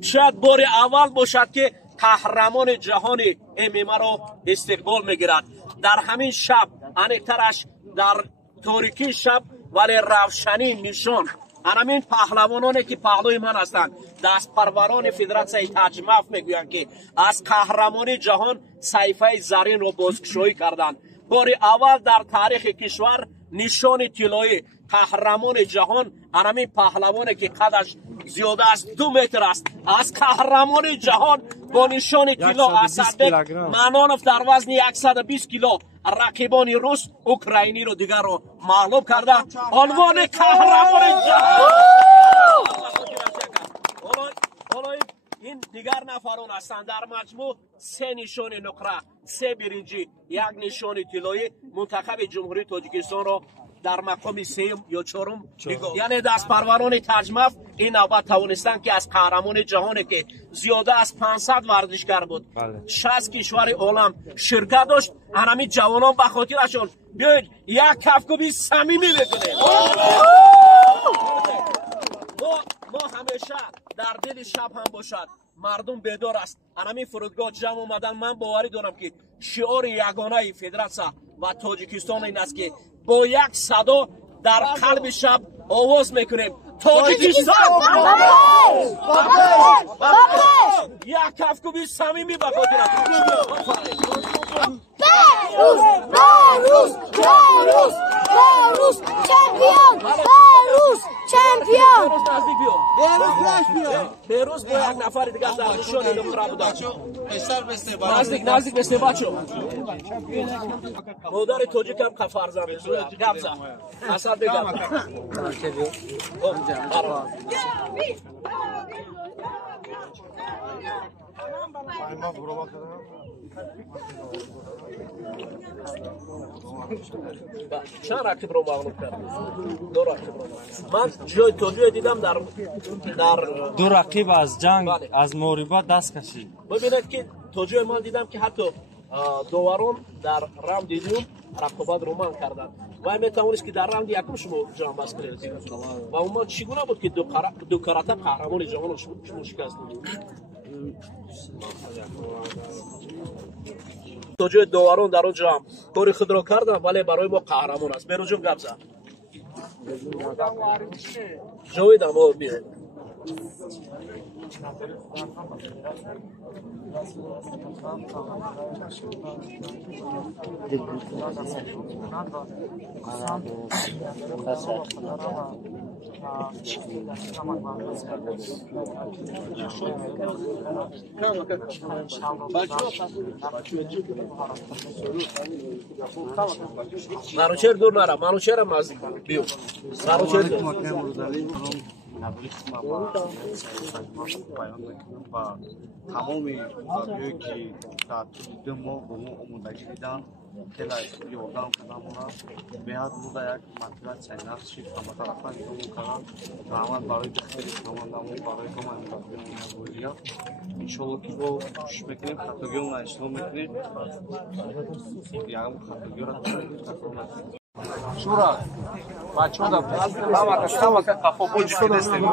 شاید بار اول باشد که قهرمان جهان MMA را استقبال میگیرد. در همین شب انکترش در تاریکی شب ولی روشنی نشان همین پهلوانانی که پهلوی من هستند دست پروران فدراسیون تجمع میگویند که از قهرمانی جهان صحیفه زرین را بازگشایی کردند. بار اول در تاریخ کشور نشان طلایی قهرمان جهان همین پهلوانی که قدش زیاده است 2 متر است از قهرمان جهان با نشان طلا اسدبک منانوف در وزن 120 کیلو رقیبان روس اوکراینی رو دیگر رو مغلوب کرده عنوان قهرمان جهان. این دیگر نفران هستند. در مجموع 3 نشان نقره، 3 برنجی، 1 نشان طلایی منتخب جمهوری تاجیکستان را در مقام 3 یا 4 یعنی دست پروران تجمع این نوبت توانستند که از قهرمان جهانی که زیاده از 500 ورزشکار بود 60 کشور عالم شرکت داشت همین جوانان به خاطرشون بیاید یک کفکوبی صمیمی بکنیم. ما همیشه در دل شب هم باشد مردم بیدار است. همین فرودگاه جمع اومدن. من باوری دارم که شعار یگانه فدراسیون و تاجیکستان این است که با یک صدا در قلب شب آواز میکنیم تاجیکستان یک کفکوبی صمیمی به خاطر روس چمپیون بیروز با یک نفر دیگر در نشان نقره بودن. نزدیک بسته بچه مادر تاجیک هم که فرزند گفت زن اصلا بگم چند رقیب رو مغلوب کرد؟ 2 رقیب رو. من جای توجیه دیدم در 2 رقیب از جنگ از موریبات دست کشید. ببینید که توجیه من دیدم که حتی دوارون در راوند دیدیم رقابت رومان کردن و میتوانست که در راوند یکم شما جام بس کنید و اون چگونه بود که دو کاراته قهرمان جهان شما شکست دادید؟ توجیه دوارون در اونجا هم کاری خود را کردن ولی برای ما قهرمان است. بیروجون گپ زد جاوید هم بیاید منوچهر دور نرم منوچهر هم نزدیک بیو منوچهر تمامی بازی‌هایی که در طول 2 ماه به ما آمادگی دیدن خیلی یادم کردم اونا باید بوده یک مطلب سینات شد همه طرفا نگاه میکنم زحمت برای خیلی کماندمون برای کماندمون بودیم انشالله که با کوشش میکنیم خطاگی اون اصلاح میکنیم یکم خطاگی را شورا بچه ها همه که خفا بوجی کنستیم